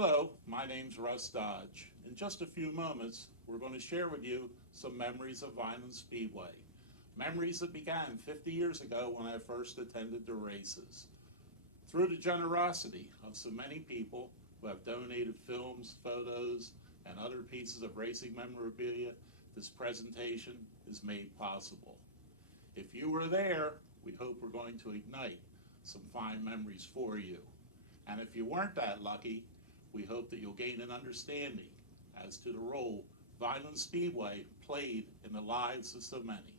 Hello, my name's Russ Dodge. In just a few moments, we're going to share with you some memories of Vineland Speedway. Memories that began 50 years ago when I first attended the races. Through the generosity of so many people who have donated films, photos, and other pieces of racing memorabilia, this presentation is made possible. If you were there, we hope we're going to ignite some fine memories for you. And if you weren't that lucky, we hope that you'll gain an understanding as to the role Vineland Speedway played in the lives of so many.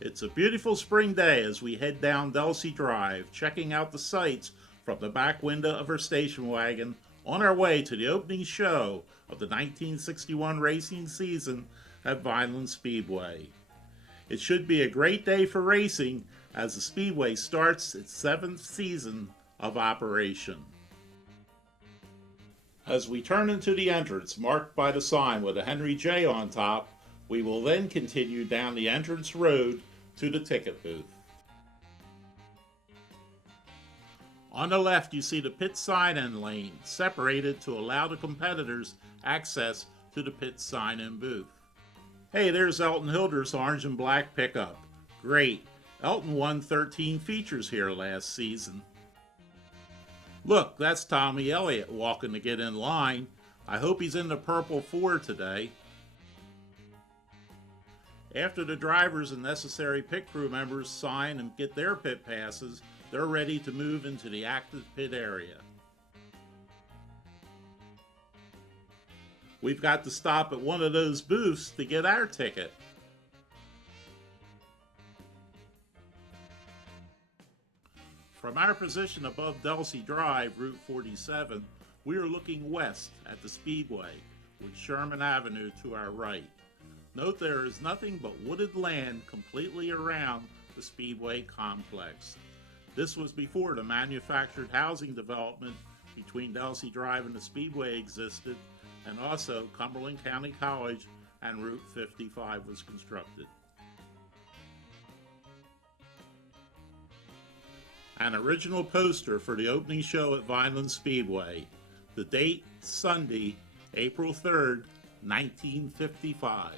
It's a beautiful spring day as we head down Delsey Drive, checking out the sights from the back window of our station wagon on our way to the opening show of the 1961 racing season at Vineland Speedway. It should be a great day for racing as the Speedway starts its 7th season of operation. As we turn into the entrance marked by the sign with a Henry J on top, we will then continue down the entrance road to the ticket booth. On the left you see the pit sign-in lane, separated to allow the competitors access to the pit sign-in booth. Hey, there's Elton Hilder's orange and black pickup. Great. Elton won 13 features here last season. Look, that's Tommy Elliott walking to get in line. I hope he's in the purple 4 today. After the drivers and necessary pit crew members sign and get their pit passes, they're ready to move into the active pit area. We've got to stop at one of those booths to get our ticket. From our position above Delsey Drive, Route 47, we are looking west at the Speedway, with Sherman Avenue to our right. Note there is nothing but wooded land completely around the Speedway complex. This was before the manufactured housing development between Delsey Drive and the Speedway existed, and also Cumberland County College and Route 55 was constructed. An original poster for the opening show at Vineland Speedway. The date, Sunday, April 3rd, 1955.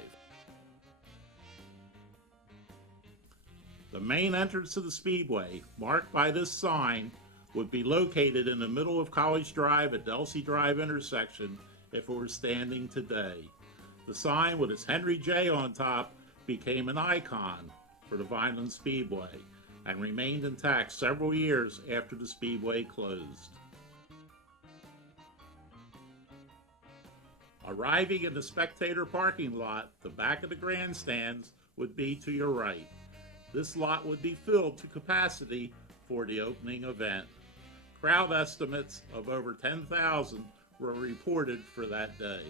The main entrance to the Speedway, marked by this sign, would be located in the middle of College Drive at Delsey Drive intersection if it were standing today. The sign with its Henry J on top became an icon for the Vineland Speedway and remained intact several years after the Speedway closed. Arriving in the spectator parking lot, the back of the grandstands would be to your right. This lot would be filled to capacity for the opening event. Crowd estimates of over 10,000 were reported for that day.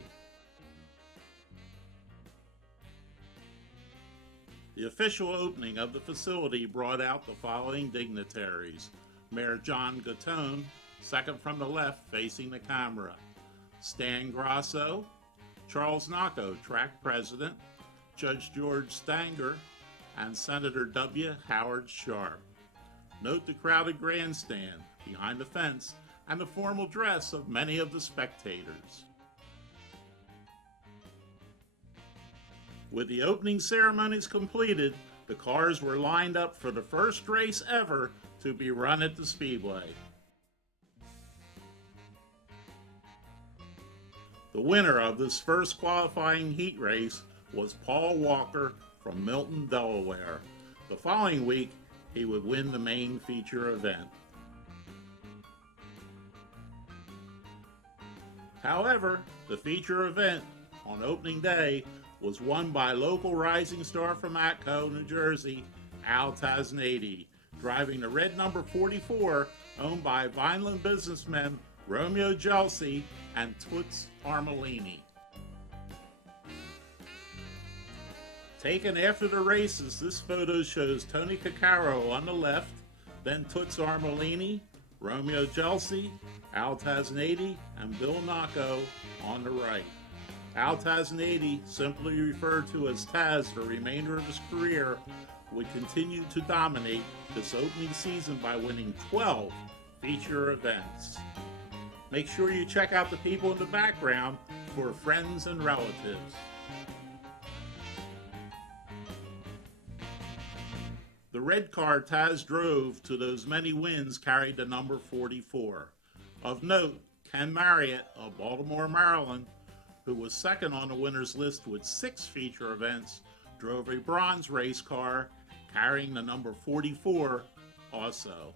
The official opening of the facility brought out the following dignitaries: Mayor John Gattone, second from the left facing the camera; Stan Grasso, Charles Nocco, track president; Judge George Stanger, and Senator W. Howard Sharp. Note the crowded grandstand behind the fence and the formal dress of many of the spectators. With the opening ceremonies completed, the cars were lined up for the first race ever to be run at the Speedway. The winner of this first qualifying heat race was Paul Walker from Milton, Delaware. The following week, he would win the main feature event. However, the feature event on opening day was won by local rising star from Atco, New Jersey, Al Tasnady, driving the red number 44 owned by Vineland businessmen Romeo Gelsey and Toots Armelini. Taken after the races, this photo shows Tony Caccaro on the left, then Toots Armelini, Romeo Gelsey, Al Tasnady, and Bill Nocco on the right. Al Tasnady, simply referred to as Taz for the remainder of his career, would continue to dominate this opening season by winning 12 feature events. Make sure you check out the people in the background for friends and relatives. The red car Taz drove to those many wins carried the number 44. Of note, Ken Marriott of Baltimore, Maryland, who was second on the winners list with 6 feature events, drove a bronze race car carrying the number 44 also.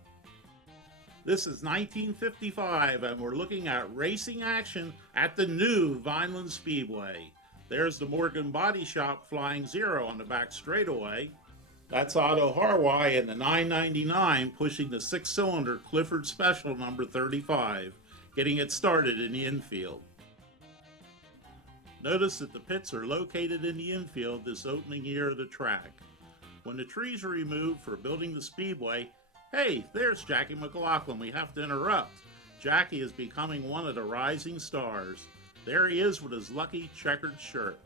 This is 1955 and we're looking at racing action at the new Vineland Speedway. There's the Morgan Body Shop Flying Zero on the back straightaway. That's Otto Harwey in the 999 pushing the 6-cylinder Clifford Special number 35, getting it started in the infield. Notice that the pits are located in the infield this opening year of the track. When the trees are removed for building the speedway, hey, there's Jackie McLaughlin. We have to interrupt. Jackie is becoming one of the rising stars. There he is with his lucky checkered shirt.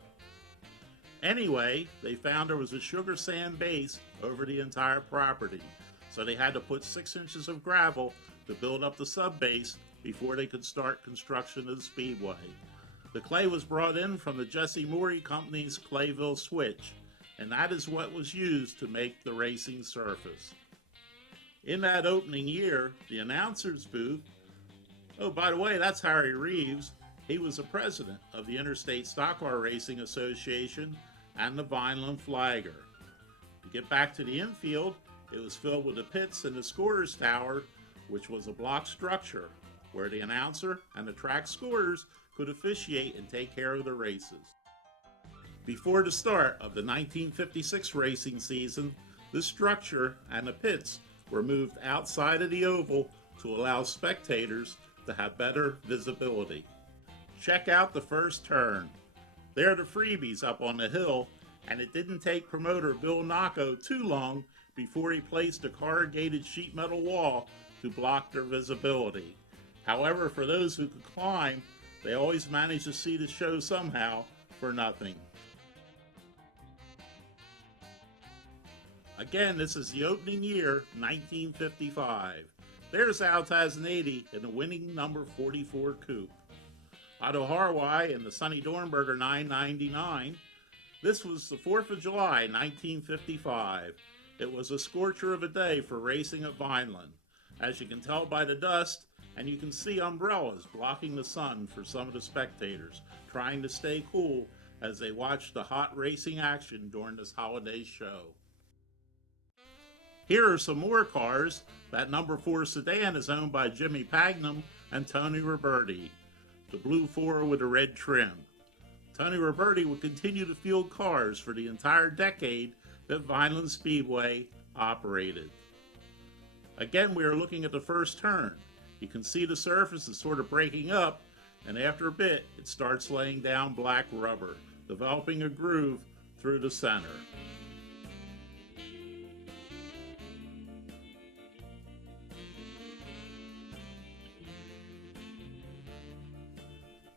Anyway, they found there was a sugar sand base over the entire property, so they had to put 6 inches of gravel to build up the sub-base before they could start construction of the speedway. The clay was brought in from the Jesse Morey Company's Clayville Switch, and that is what was used to make the racing surface. In that opening year, the announcer's booth, oh, by the way, that's Harry Reeves. He was the president of the Interstate Stock Car Racing Association and the Vineland Flagger. To get back to the infield, it was filled with the pits and the scorer's tower, which was a block structure where the announcer and the track scorers could officiate and take care of the races. Before the start of the 1956 racing season, the structure and the pits were moved outside of the oval to allow spectators to have better visibility. Check out the first turn. There are the freebies up on the hill, and it didn't take promoter Bill Nocco too long before he placed a corrugated sheet metal wall to block their visibility. However, for those who could climb, they always managed to see the show somehow for nothing. Again, this is the opening year, 1955. There's Al Tasnady in the winning number 44 coupe. Otto Harwey in the Sonny Dornberger 999. This was the 4th of July, 1955. It was a scorcher of a day for racing at Vineland. As you can tell by the dust, and you can see umbrellas blocking the sun for some of the spectators, trying to stay cool as they watch the hot racing action during this holiday show. Here are some more cars. That number 4 sedan is owned by Jimmy Pagnum and Tony Roberti. The blue 4 with the red trim. Tony Roberti would continue to field cars for the entire decade that Vineland Speedway operated. Again, we are looking at the first turn. You can see the surface is sort of breaking up, and after a bit, it starts laying down black rubber, developing a groove through the center.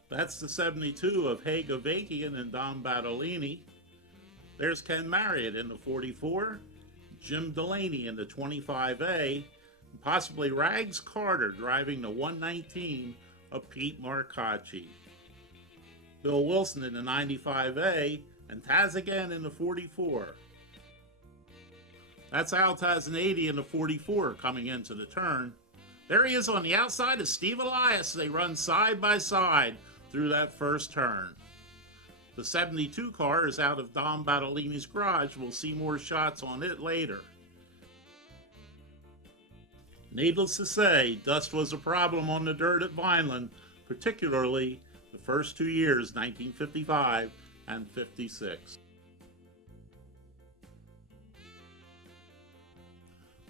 That's the 72 of Haig Avakian and Don Battolini. There's Ken Marriott in the 44, Jim Delaney in the 25A, and possibly Rags Carter driving the 119 of Pete Marcacci. Bill Wilson in the 95A, and Taz again in the 44. That's Al Tasnady in the 44 coming into the turn. There he is on the outside of Steve Elias. They run side by side through that first turn. The 72 car is out of Don Battolini's garage. We'll see more shots on it later. Needless to say, dust was a problem on the dirt at Vineland, particularly the first 2 years, 1955 and 56.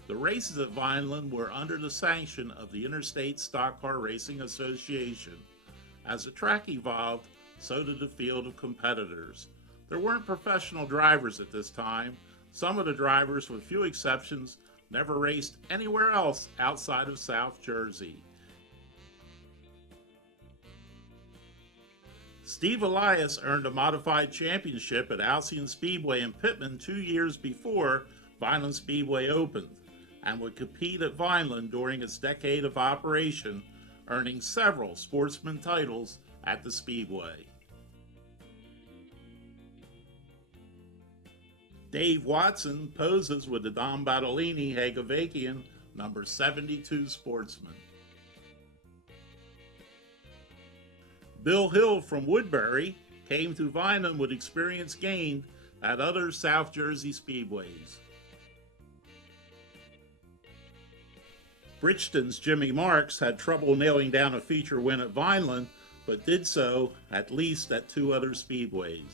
The races at Vineland were under the sanction of the Interstate Stock Car Racing Association. As the track evolved, so did the field of competitors. There weren't professional drivers at this time. Some of the drivers, with few exceptions, never raced anywhere else outside of South Jersey. Steve Elias earned a modified championship at Alcyon Speedway in Pitman 2 years before Vineland Speedway opened. and would compete at Vineland during its decade of operation, earning several sportsman titles at the Speedway. Dave Watson poses with the Don Battolini Hagovakian number 72 Sportsman. Bill Hill from Woodbury came to Vineland with experience gained at other South Jersey speedways. Bridgeton's Jimmy Marks had trouble nailing down a feature win at Vineland, but did so at least at 2 other speedways.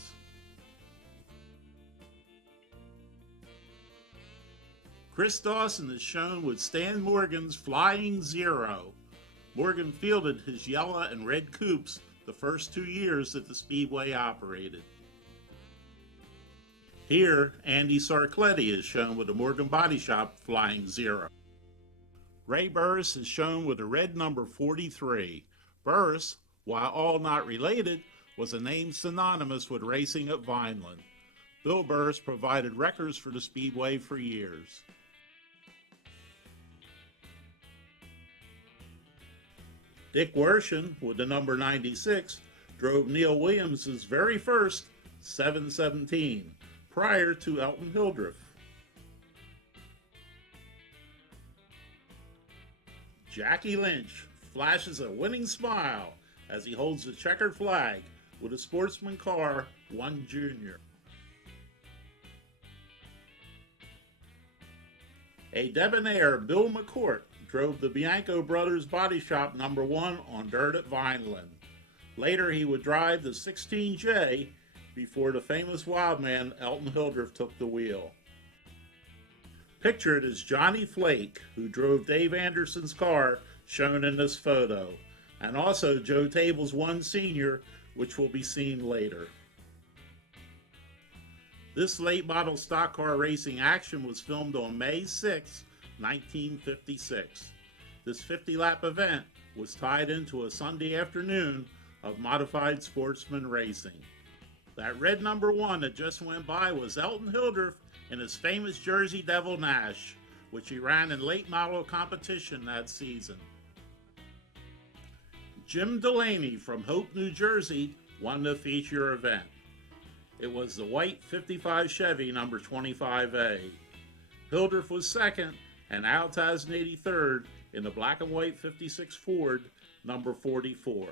Chris Dawson is shown with Stan Morgan's Flying Zero. Morgan fielded his yellow and red coupes the first 2 years that the Speedway operated. Here, Andy Sarcletti is shown with the Morgan Body Shop Flying Zero. Ray Burris is shown with a red number 43. Burris, while all not related, was a name synonymous with racing at Vineland. Bill Burris provided records for the Speedway for years. Dick Wershen, with the number 96, drove Neil Williams' very first 717, prior to Elton Hildreth. Jackie Lynch flashes a winning smile as he holds the checkered flag with a Sportsman car 1 Junior. A debonair Bill McCourt drove the Bianco Brothers Body Shop number 1 on dirt at Vineland. Later he would drive the 16J before the famous wildman Elton Hildreth took the wheel. Pictured is Johnny Flake, who drove Dave Anderson's car shown in this photo, and also Joe Table's 1 Senior, which will be seen later. This late model stock car racing action was filmed on May 6, 1956. This 50-lap event was tied into a Sunday afternoon of modified sportsman racing. That red number 1 that just went by was Elton Hildreth in his famous Jersey Devil Nash, which he ran in late model competition that season. Jim Delaney from Hope, New Jersey won the feature event. It was the white 55 Chevy number 25A. Hildreth was second, and Al Tasnady third in the black and white 56 Ford number 44.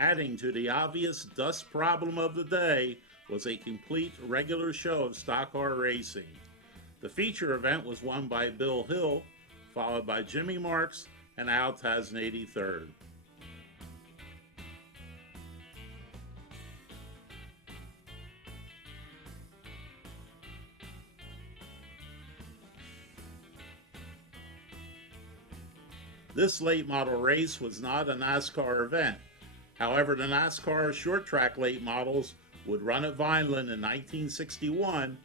Adding to the obvious dust problem of the day was a complete regular show of stock car racing. The feature event was won by Bill Hill, followed by Jimmy Marks and Al Tasnady third. This late model race was not a NASCAR event. However, the NASCAR short track late models would run at Vineland in 1961,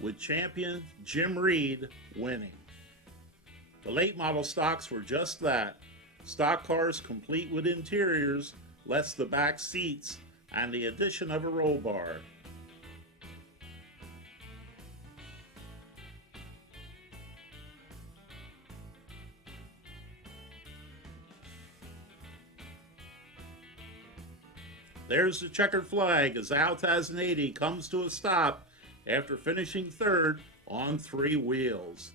with champion Jim Reed winning. The late model stocks were just that, stock cars complete with interiors, less the back seats, and the addition of a roll bar. There's the checkered flag as Al Tasnady comes to a stop after finishing third on 3 wheels.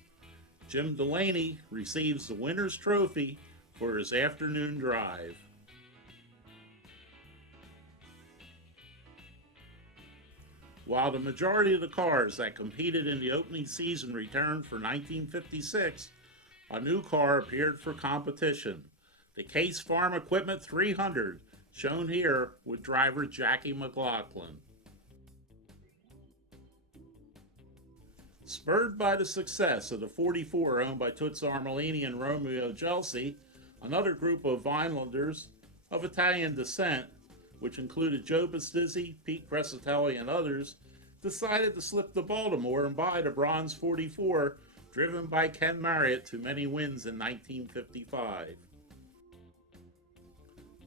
Jim Delaney receives the winner's trophy for his afternoon drive. While the majority of the cars that competed in the opening season returned for 1956, a new car appeared for competition, the Case Farm Equipment 300, shown here with driver Jackie McLaughlin. Spurred by the success of the 44 owned by Toots Armelini and Romeo Gelsey, another group of Vinelanders of Italian descent, which included Joe Bastizzi, Pete Crescitelli, and others, decided to slip to Baltimore and buy the bronze 44 driven by Ken Marriott to many wins in 1955.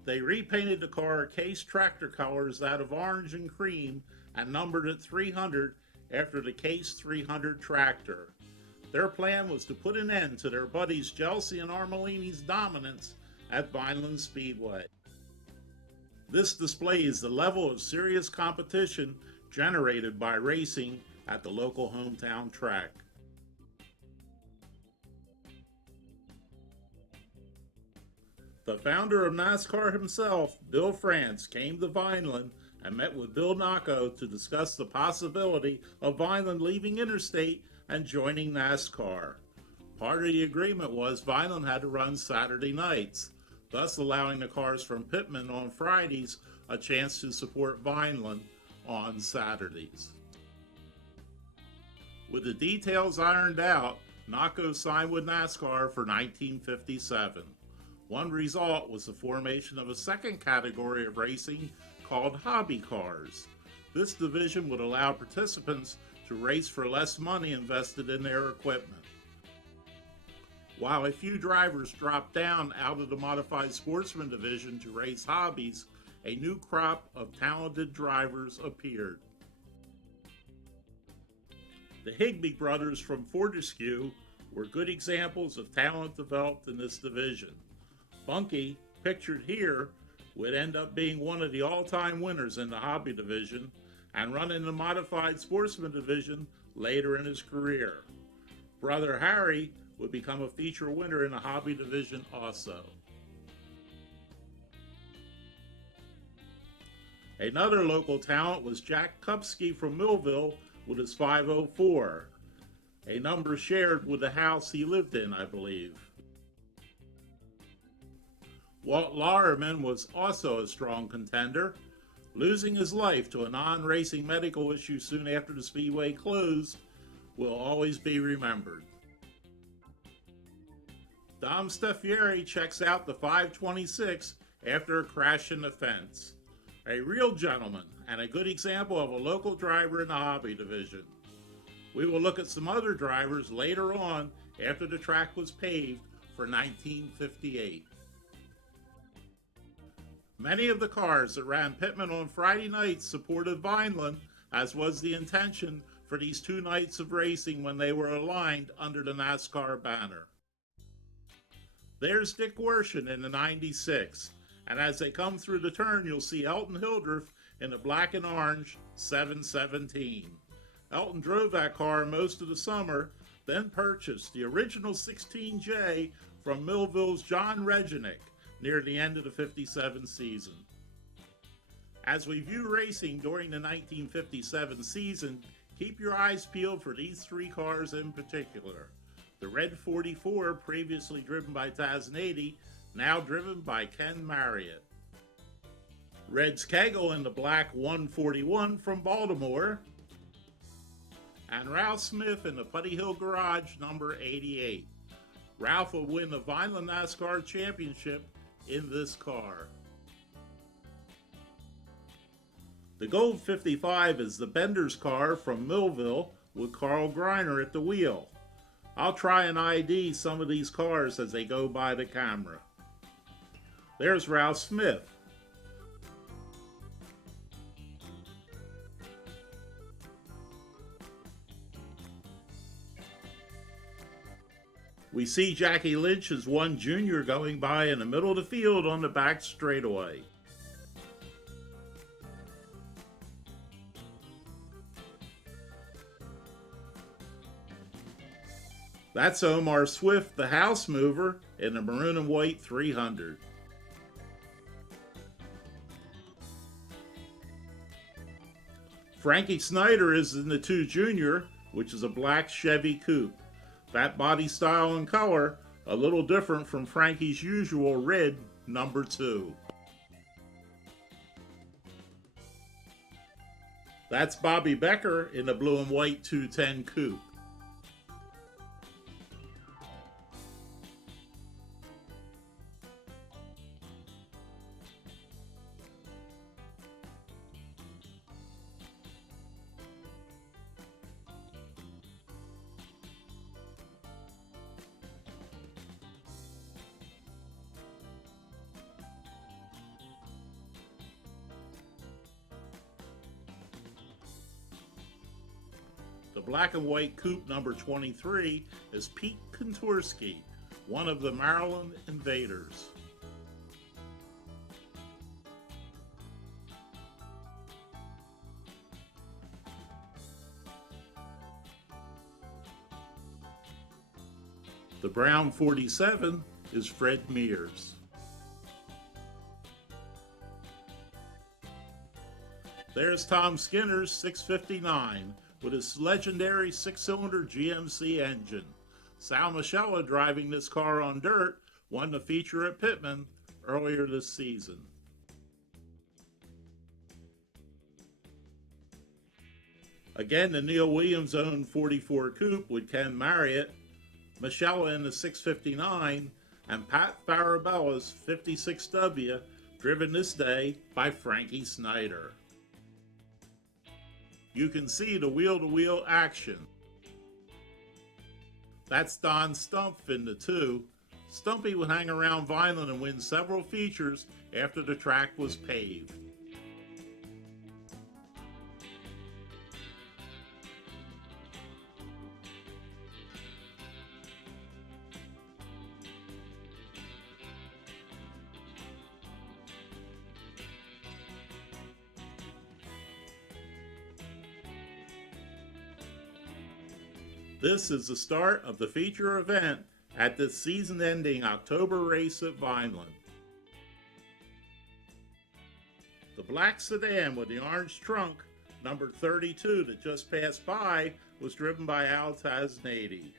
They repainted the car Case tractor colors that of orange and cream and numbered it 300 after the Case 300 tractor. Their plan was to put an end to their buddies Jelsi and Armelini's dominance at Vineland Speedway. This displays the level of serious competition generated by racing at the local hometown track. The founder of NASCAR himself, Bill France, came to Vineland and met with Bill Nocco to discuss the possibility of Vineland leaving interstate and joining NASCAR. Part of the agreement was Vineland had to run Saturday nights, thus allowing the cars from Pitman on Fridays a chance to support Vineland on Saturdays. With the details ironed out, Nocco signed with NASCAR for 1957. One result was the formation of a second category of racing called hobby cars. This division would allow participants to race for less money invested in their equipment. While a few drivers dropped down out of the modified sportsman division to race hobbies, a new crop of talented drivers appeared. The Higbee brothers from Fortescue were good examples of talent developed in this division. Bunky, pictured here, would end up being one of the all-time winners in the hobby division and run in the modified sportsman division later in his career. Brother Harry would become a feature winner in the hobby division also. Another local talent was Jack Kupski from Millville with his 504, a number shared with the house he lived in, I believe. Walt Lauerman was also a strong contender, losing his life to a non-racing medical issue soon after the Speedway closed, will always be remembered. Dom Steffieri checks out the 526 after a crash in the fence. A real gentleman and a good example of a local driver in the hobby division. We will look at some other drivers later on after the track was paved for 1958. Many of the cars that ran Pitman on Friday nights supported Vineland, as was the intention for these two nights of racing when they were aligned under the NASCAR banner. There's Dick Worshin in the 96, and as they come through the turn, you'll see Elton Hildreth in the black and orange 717. Elton drove that car most of the summer, then purchased the original 16J from Millville's John Reginick near the end of the 57 season. As we view racing during the 1957 season, keep your eyes peeled for these three cars in particular. The red 44, previously driven by Tasnady, now driven by Ken Marriott. Red's Kegel in the black 141 from Baltimore, and Ralph Smith in the Putty Hill Garage number 88. Ralph will win the Vineland NASCAR Championship in this car. The Gold 55 is the Bender's car from Millville with Carl Greiner at the wheel. I'll try and ID some of these cars as they go by the camera. There's Ralph Smith. We see Jackie Lynch's one junior going by in the middle of the field on the back straightaway. That's Omar Swift, the house mover, in the maroon and white 300. Frankie Snyder is in the 2 Junior, which is a black Chevy coupe. That body style and color, a little different from Frankie's usual red number 2. That's Bobby Becker in the blue and white 210 coupe. black and white coupe number 23 is Pete Kontorski, one of the Maryland Invaders. The brown 47 is Fred Mears. There's Tom Skinner's 659 with his legendary 6-cylinder GMC engine. Sal Michella, driving this car on dirt, won the feature at Pitman earlier this season. Again, the Neil Williams-owned 44 Coupe with Ken Marriott, Michella in the 659, and Pat Farabella's 56W, driven this day by Frankie Snyder. You can see the wheel-to-wheel action. That's Don Stumpf in the 2. Stumpy would hang around Vineland and win several features after the track was paved. This is the start of the feature event at the season-ending October race at Vineland. The black sedan with the orange trunk, number 32 that just passed by, was driven by Al Tasnady.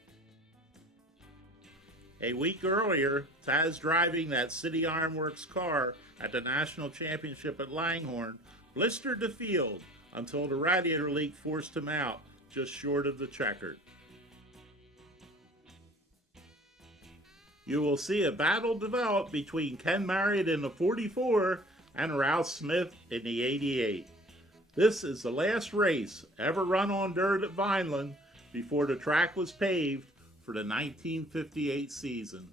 A week earlier, Taz, driving that City Ironworks car at the National Championship at Langhorne, blistered the field until the radiator leak forced him out just short of the checkered. You will see a battle develop between Ken Marriott in the 44 and Ralph Smith in the 88. This is the last race ever run on dirt at Vineland before the track was paved for the 1958 season.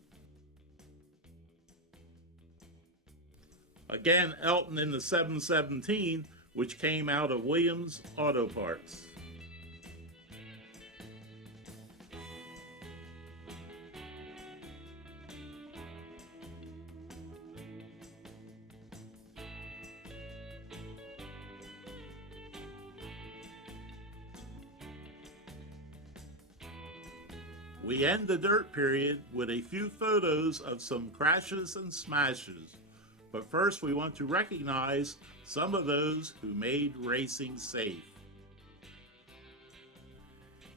Again, Elton in the 717, which came out of Williams Auto Parts. We end the dirt period with a few photos of some crashes and smashes, but first we want to recognize some of those who made racing safe.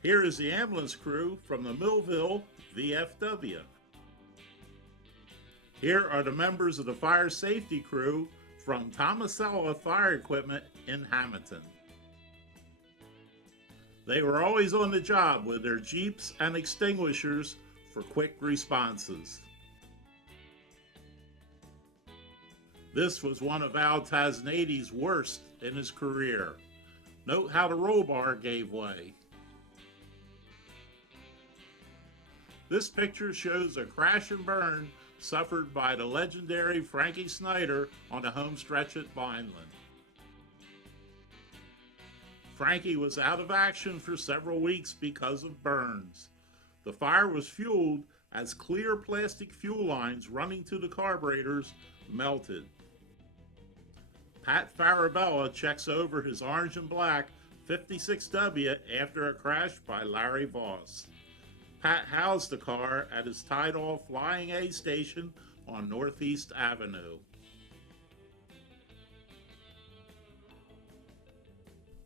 Here is the ambulance crew from the Millville VFW. Here are the members of the fire safety crew from Tomasella Fire Equipment in Hamilton. They were always on the job with their Jeeps and extinguishers for quick responses. This was one of Al Tasnady's worst in his career. Note how the roll bar gave way. This picture shows a crash and burn suffered by the legendary Frankie Snyder on the home stretch at Vineland. Frankie was out of action for several weeks because of burns. The fire was fueled as clear plastic fuel lines running to the carburetors melted. Pat Farabella checks over his orange and black 56W after a crash by Larry Voss. Pat housed the car at his Tidal Flying A station on Northeast Avenue.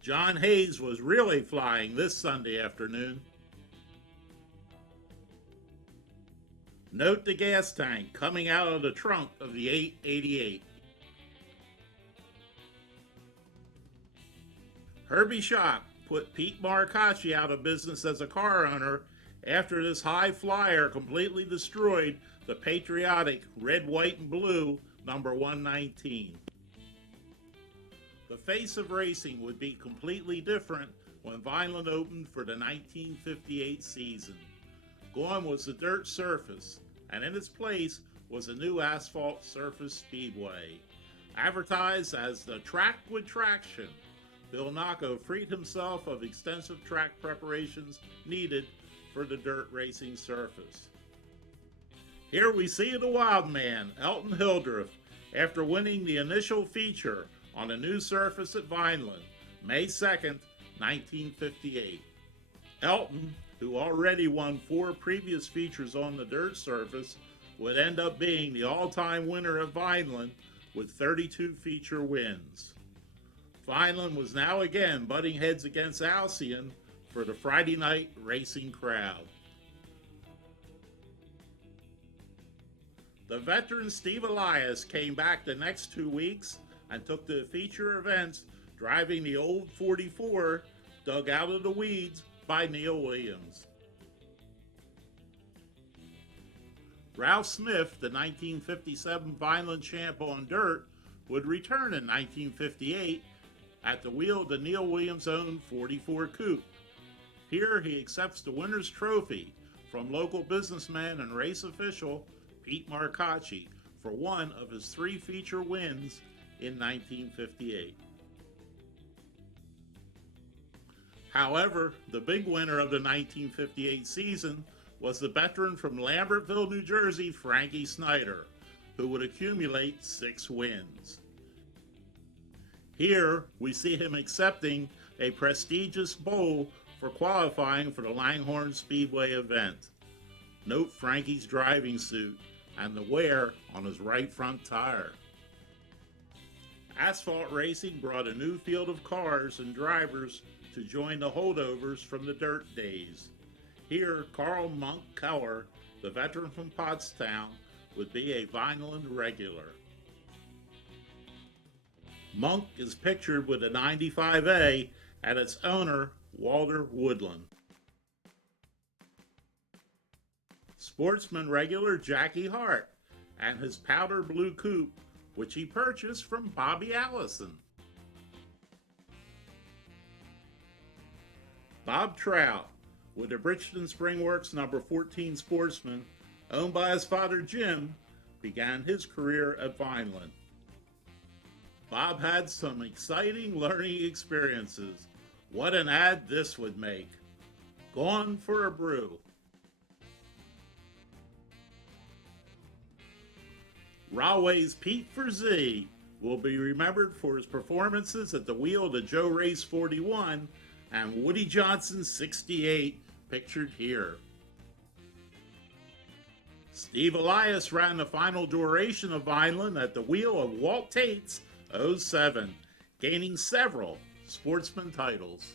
John Hayes was really flying this Sunday afternoon. Note the gas tank coming out of the trunk of the 888. Herbie Schock put Pete Maracacci out of business as a car owner after this high flyer completely destroyed the patriotic red, white, and blue number 119. The face of racing would be completely different when Vineland opened for the 1958 season. Gone was the dirt surface, and in its place was a new asphalt surface speedway. Advertised as the track with traction, Bill Nocco freed himself of extensive track preparations needed for the dirt racing surface. Here we see the wild man, Elton Hildreth, after winning the initial feature on a new surface at Vineland, May 2nd, 1958. Elton, who already won 4 previous features on the dirt surface, would end up being the all-time winner at Vineland with 32 feature wins. Vineland was now again butting heads against Alcyon for the Friday night racing crowd. The veteran Steve Elias came back the next 2 weeks and took the feature events driving the old 44 dug out of the weeds by Neil Williams. Ralph Smith, the 1957 Vineland champ on dirt, would return in 1958 at the wheel of the Neil Williams-owned 44 Coupe. Here he accepts the winner's trophy from local businessman and race official Pete Marcacci for one of his 3 feature wins in 1958. However, the big winner of the 1958 season was the veteran from Lambertville, New Jersey, Frankie Snyder, who would accumulate 6 wins. Here, we see him accepting a prestigious bowl for qualifying for the Langhorne Speedway event. Note Frankie's driving suit and the wear on his right front tire. Asphalt racing brought a new field of cars and drivers to join the holdovers from the dirt days. Here, Carl Monk Keller, the veteran from Pottstown, would be a Vineland regular. Monk is pictured with a 95A and its owner, Walter Woodland. Sportsman regular Jackie Hart and his powder blue coupe, which he purchased from Bobby Allison. Bob Trout, with the Bridgeton Spring Works No. 14 Sportsman, owned by his father Jim, began his career at Vineland. Bob had some exciting learning experiences. What an ad this would make. Gone for a brew. Rahway's Pete Frazee will be remembered for his performances at the wheel of the Joe Race 41 and Woody Johnson 68, pictured here. Steve Elias ran the final duration of Vineland at the wheel of Walt Tate's 07, gaining several sportsman titles.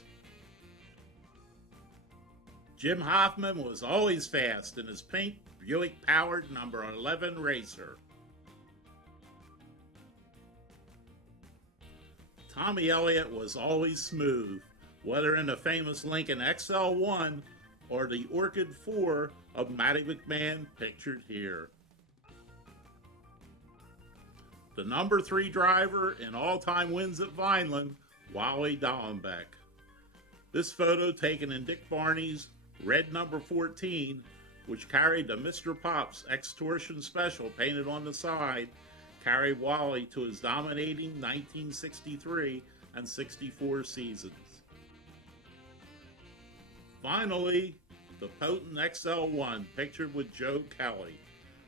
Jim Hoffman was always fast in his pink Buick-powered number 11 racer. Tommy Elliott was always smooth, whether in the famous Lincoln XL1 or the Orchid 4 of Matty McMahon, pictured here. The number 3 driver in all-time wins at Vineland, Wally Dallenbeck. This photo taken in Dick Barney's red number 14, which carried the Mr. Pop's Extortion Special painted on the side, carried Wally to his dominating 1963 and 64 seasons. Finally, the potent XL1, pictured with Joe Kelly.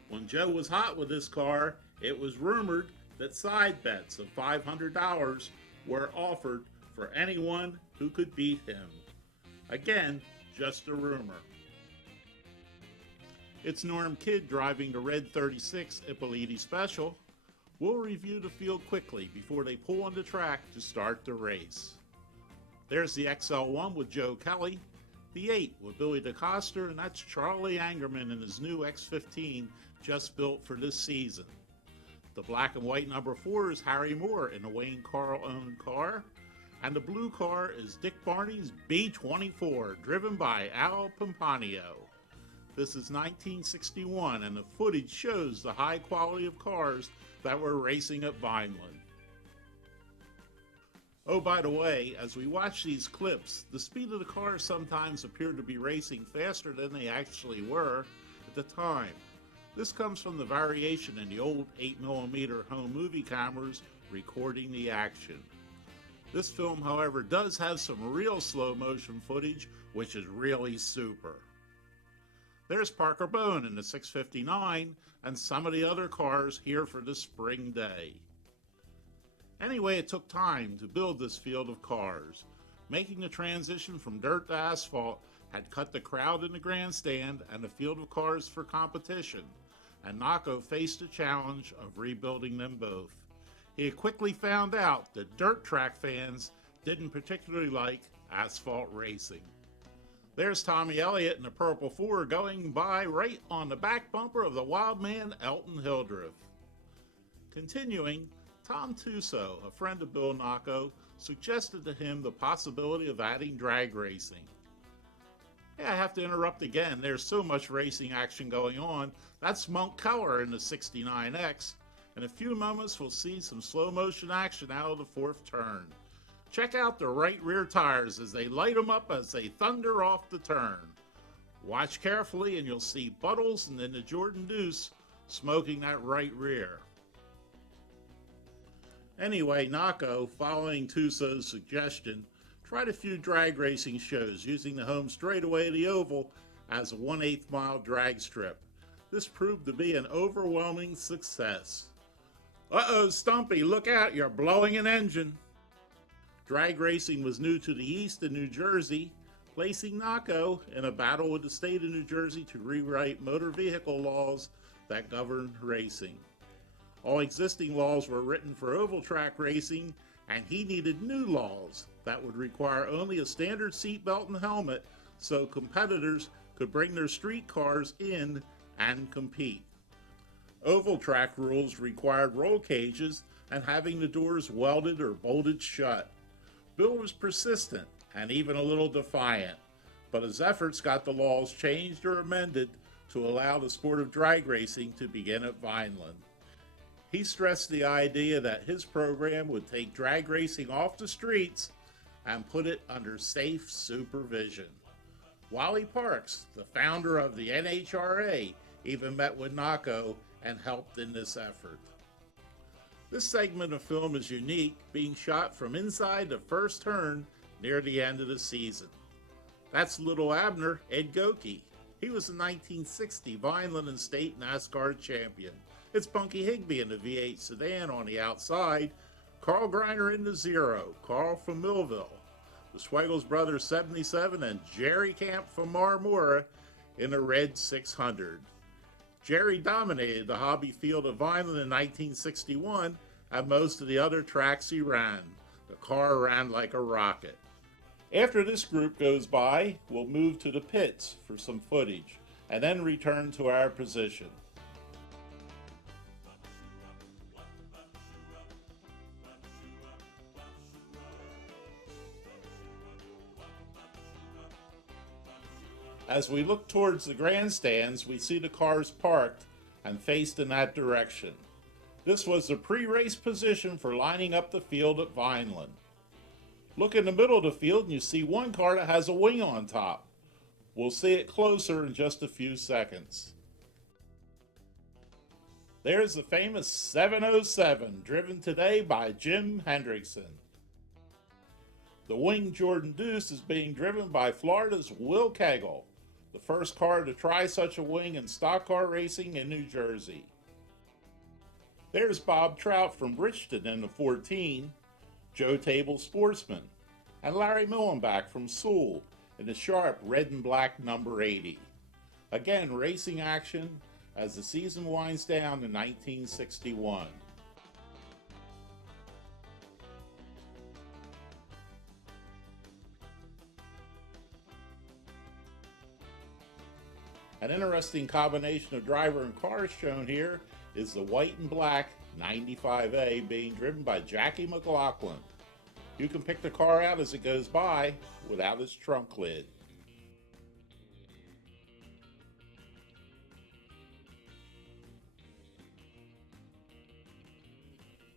When Joe was hot with this car, it was rumored that side bets of $500 were offered for anyone who could beat him. Again, just a rumor. It's Norm Kidd driving the red 36 Ippoliti Special. We'll review the field quickly before they pull on the track to start the race. There's the XL1 with Joe Kelly, the 8 with Billy DeCoster, and that's Charlie Angerman in his new X15 just built for this season. The black and white number 4 is Harry Moore in a Wayne Carl-owned car, and the blue car is Dick Barney's B24, driven by Al Pompanio. This is 1961, and the footage shows the high quality of cars that were racing at Vineland. Oh, by the way, as we watch these clips, the speed of the cars sometimes appeared to be racing faster than they actually were at the time. This comes from the variation in the old 8mm home movie cameras recording the action. This film, however, does have some real slow motion footage, which is really super. There's Parker Bone in the 659 and some of the other cars here for the spring day. Anyway, it took time to build this field of cars. Making the transition from dirt to asphalt had cut the crowd in the grandstand and the field of cars for competition, and Nako faced the challenge of rebuilding them both. He had quickly found out that dirt track fans didn't particularly like asphalt racing. There's Tommy Elliott in the Purple 4 going by right on the back bumper of the wild man Elton Hildreth. Continuing, Tom Tuso, a friend of Bill Nako, suggested to him the possibility of adding drag racing. Hey, I have to interrupt again. There's so much racing action going on. That's Monk Keller in the 69X. In a few moments, we'll see some slow motion action out of the fourth turn. Check out the right rear tires as they light them up as they thunder off the turn. Watch carefully and you'll see Buttles and then the Jordan Deuce smoking that right rear. Anyway, Nako, following Tuso's suggestion, tried a few drag racing shows using the home straightaway of the oval as a 1/8 mile drag strip. This proved to be an overwhelming success. Uh-oh, Stumpy, look out, you're blowing an engine. Drag racing was new to the East in New Jersey, placing Nako in a battle with the state of New Jersey to rewrite motor vehicle laws that govern racing. All existing laws were written for oval track racing, and he needed new laws that would require only a standard seatbelt and helmet so competitors could bring their street cars in and compete. Oval track rules required roll cages and having the doors welded or bolted shut. Bill was persistent and even a little defiant, but his efforts got the laws changed or amended to allow the sport of drag racing to begin at Vineland. He stressed the idea that his program would take drag racing off the streets and put it under safe supervision. Wally Parks, the founder of the NHRA, even met with Nako and helped in this effort. This segment of film is unique, being shot from inside the first turn near the end of the season. That's Little Abner, Ed Goki. He was a 1960 Vineland and State NASCAR champion. It's Bunky Higbee in the V8 sedan on the outside, Carl Greiner in the Zero, Carl from Millville, the Schweigels brothers 77, and Jerry Camp from Marmora in the red 600. Jerry dominated the hobby field of Vineland in 1961 and most of the other tracks he ran. The car ran like a rocket. After this group goes by, we'll move to the pits for some footage and then return to our position. As we look towards the grandstands, we see the cars parked and faced in that direction. This was the pre-race position for lining up the field at Vineland. Look in the middle of the field and you see one car that has a wing on top. We'll see it closer in just a few seconds. There's the famous 707, driven today by Jim Hendrickson. The winged Jordan Deuce is being driven by Florida's Will Kegel, the first car to try such a wing in stock car racing in New Jersey. There's Bob Trout from Bridgeton in the 14, Joe Table Sportsman, and Larry Millenbach from Sewell in the sharp red and black number 80. Again, racing action as the season winds down in 1961. An interesting combination of driver and cars shown here is the white and black 95A being driven by Jackie McLaughlin. You can pick the car out as it goes by without its trunk lid.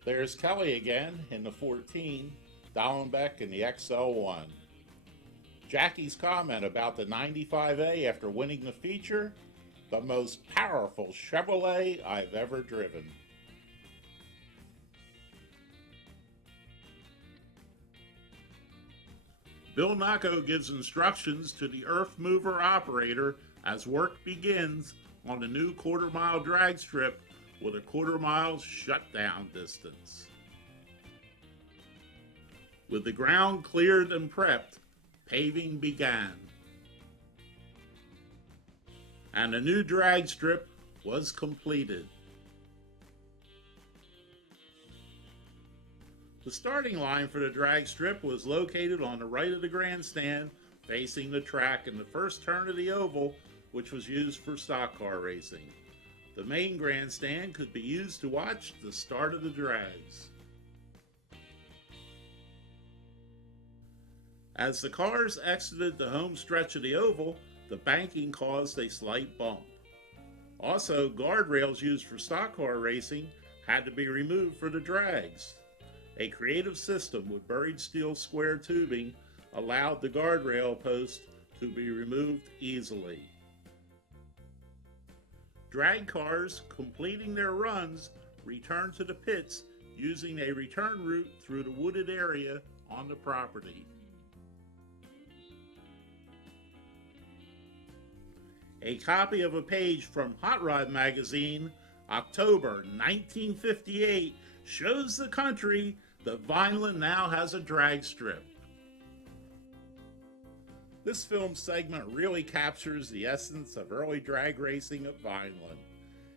There's Kelly again in the 14, Dallenbeck in the XL1. Jackie's comment about the 95A after winning the feature, the most powerful Chevrolet I've ever driven. Bill Nocco gives instructions to the earth mover operator as work begins on the new quarter-mile drag strip with a quarter-mile shutdown distance. With the ground cleared and prepped, paving began. And the new drag strip was completed. The starting line for the drag strip was located on the right of the grandstand, facing the track in the first turn of the oval, which was used for stock car racing. The main grandstand could be used to watch the start of the drags. As the cars exited the home stretch of the oval, the banking caused a slight bump. Also, guardrails used for stock car racing had to be removed for the drags. A creative system with buried steel square tubing allowed the guardrail post to be removed easily. Drag cars completing their runs returned to the pits using a return route through the wooded area on the property. A copy of a page from Hot Rod magazine, October 1958, shows the country that Vineland now has a drag strip. This film segment really captures the essence of early drag racing at Vineland.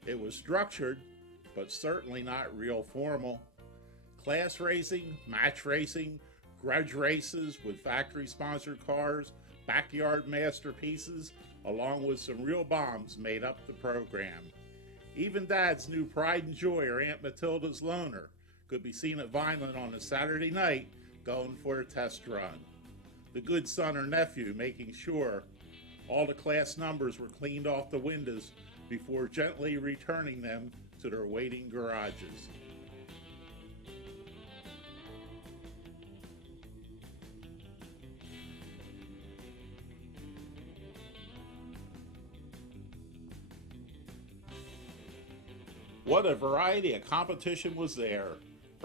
It was structured, but certainly not real formal. Class racing, match racing, grudge races with factory-sponsored cars, backyard masterpieces, along with some real bombs made up the program. Even Dad's new pride and joy, or Aunt Matilda's loaner, could be seen at Vineland on a Saturday night going for a test run. The good son or nephew making sure all the class numbers were cleaned off the windows before gently returning them to their waiting garages. What a variety of competition was there.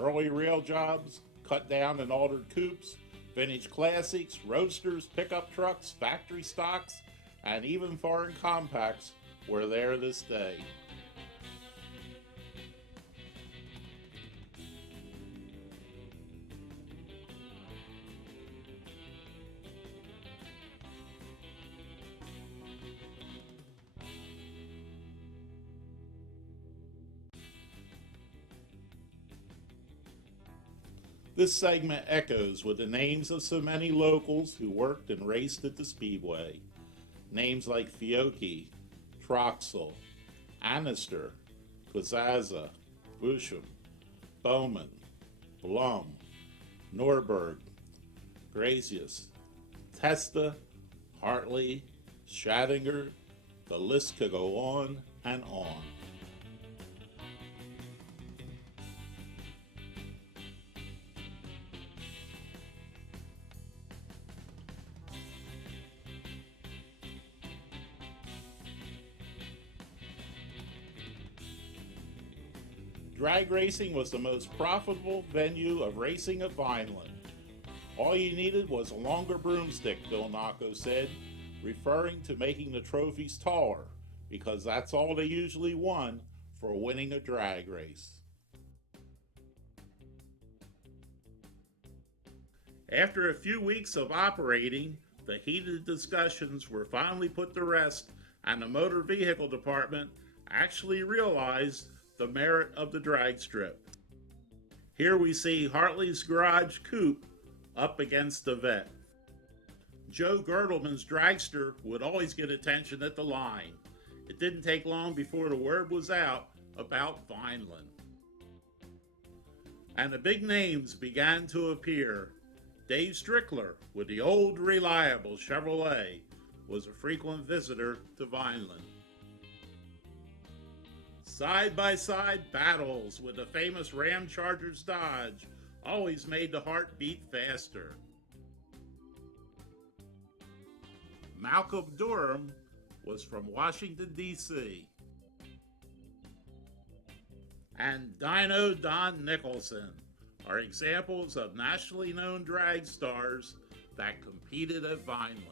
Early rail jobs, cut down and altered coupes, vintage classics, roadsters, pickup trucks, factory stocks, and even foreign compacts were there this day. This segment echoes with the names of so many locals who worked and raced at the Speedway. Names like Fiocchi, Troxel, Annister, Quizazza, Busham, Bowman, Blum, Norberg, Gracious, Testa, Hartley, Schattinger, the list could go on and on. Drag racing was the most profitable venue of racing at Vineland. All you needed was a longer broomstick, Bill Nocco said, referring to making the trophies taller, because that's all they usually won for winning a drag race. After a few weeks of operating, the heated discussions were finally put to rest, and the motor vehicle department actually realized the merit of the drag strip. Here we see Hartley's Garage Coupe up against the vet. Joe Gerdelman's dragster would always get attention at the line. It didn't take long before the word was out about Vineland. And the big names began to appear. Dave Strickler, with the old reliable Chevrolet, was a frequent visitor to Vineland. Side-by-side battles with the famous Ram Chargers Dodge always made the heart beat faster. Malcolm Durham was from Washington, D.C. And Dino Don Nicholson are examples of nationally known drag stars that competed at Vineland.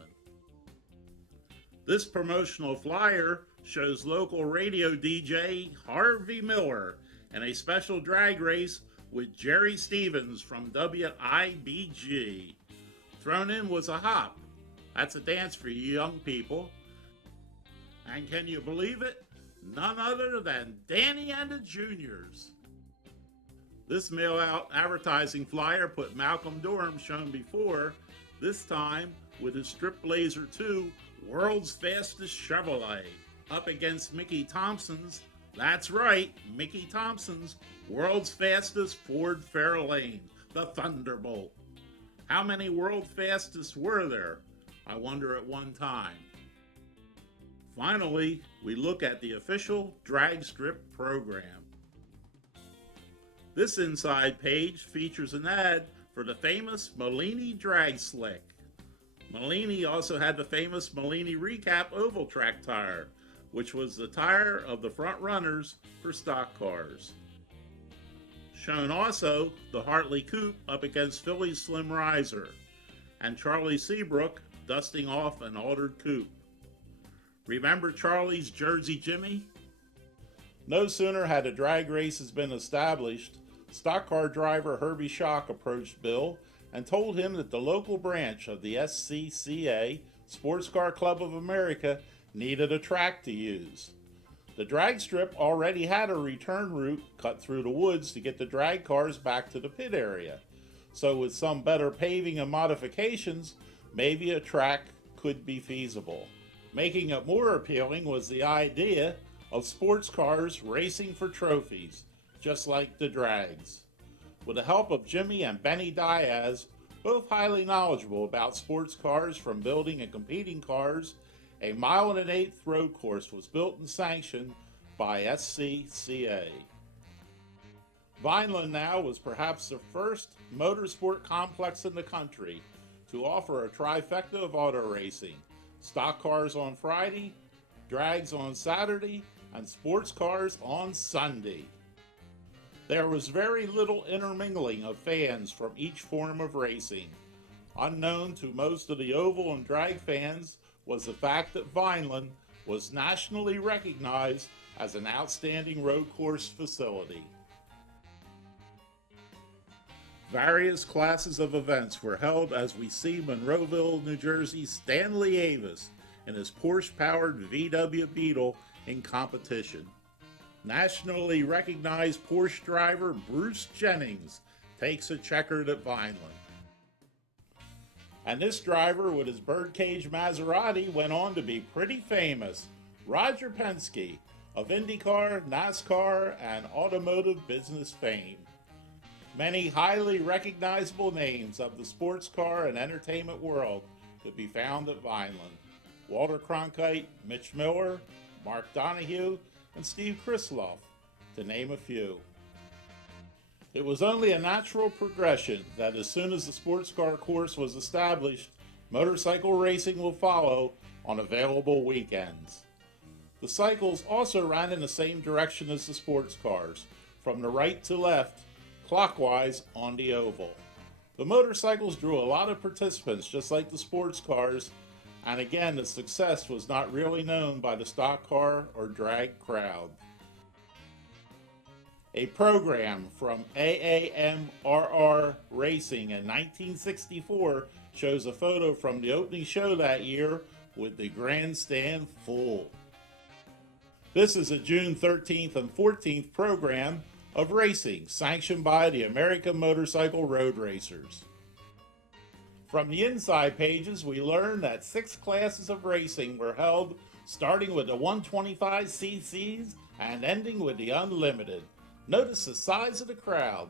This promotional flyer shows local radio DJ Harvey Miller in a special drag race with Jerry Stevens from WIBG. Thrown in was a hop. That's a dance for you young people. And can you believe it? None other than Danny and the Juniors. This mail-out advertising flyer put Malcolm Durham, shown before, this time with his Strip Blazer 2 World's Fastest Chevrolet, up against Mickey Thompson's, that's right, Mickey Thompson's World's Fastest Ford Fairlane, the Thunderbolt. How many world fastest were there? I wonder at one time. Finally, we look at the official drag strip program. This inside page features an ad for the famous Malini Drag Slick. Malini also had the famous Malini Recap oval track tire, which was the tire of the front runners for stock cars. Shown also the Hartley Coupe up against Philly's Slim Riser, and Charlie Seabrook dusting off an altered coupe. Remember Charlie's Jersey Jimmy? No sooner had the drag races been established, stock car driver Herbie Schock approached Bill and told him that the local branch of the SCCA, Sports Car Club of America, needed a track to use. The drag strip already had a return route cut through the woods to get the drag cars back to the pit area. So with some better paving and modifications, maybe a track could be feasible. Making it more appealing was the idea of sports cars racing for trophies, just like the drags. With the help of Jimmy and Benny Diaz, both highly knowledgeable about sports cars from building and competing cars, a 1.125 road course was built and sanctioned by SCCA. Vineland now was perhaps the first motorsport complex in the country to offer a trifecta of auto racing: stock cars on Friday, drags on Saturday, and sports cars on Sunday. There was very little intermingling of fans from each form of racing. Unknown to most of the oval and drag fans was the fact that Vineland was nationally recognized as an outstanding road course facility. Various classes of events were held as we see Monroeville, New Jersey's Stanley Avis and his Porsche-powered VW Beetle in competition. Nationally recognized Porsche driver Bruce Jennings takes a checkered at Vineland. And this driver with his birdcage Maserati went on to be pretty famous: Roger Penske, of IndyCar, NASCAR, and automotive business fame. Many highly recognizable names of the sports car and entertainment world could be found at Vineland: Walter Cronkite, Mitch Miller, Mark Donahue, and Steve Krisloff, to name a few. It was only a natural progression that as soon as the sports car course was established, motorcycle racing will follow on available weekends. The cycles also ran in the same direction as the sports cars, from the right to left, clockwise on the oval. The motorcycles drew a lot of participants just like the sports cars, and again the success was not really known by the stock car or drag crowd. A program from AAMRR Racing in 1964 shows a photo from the opening show that year with the grandstand full. This is a June 13th and 14th program of racing sanctioned by the American Motorcycle Road Racers. From the inside pages, we learn that 6 classes of racing were held, starting with the 125cc's and ending with the unlimited. Notice the size of the crowd.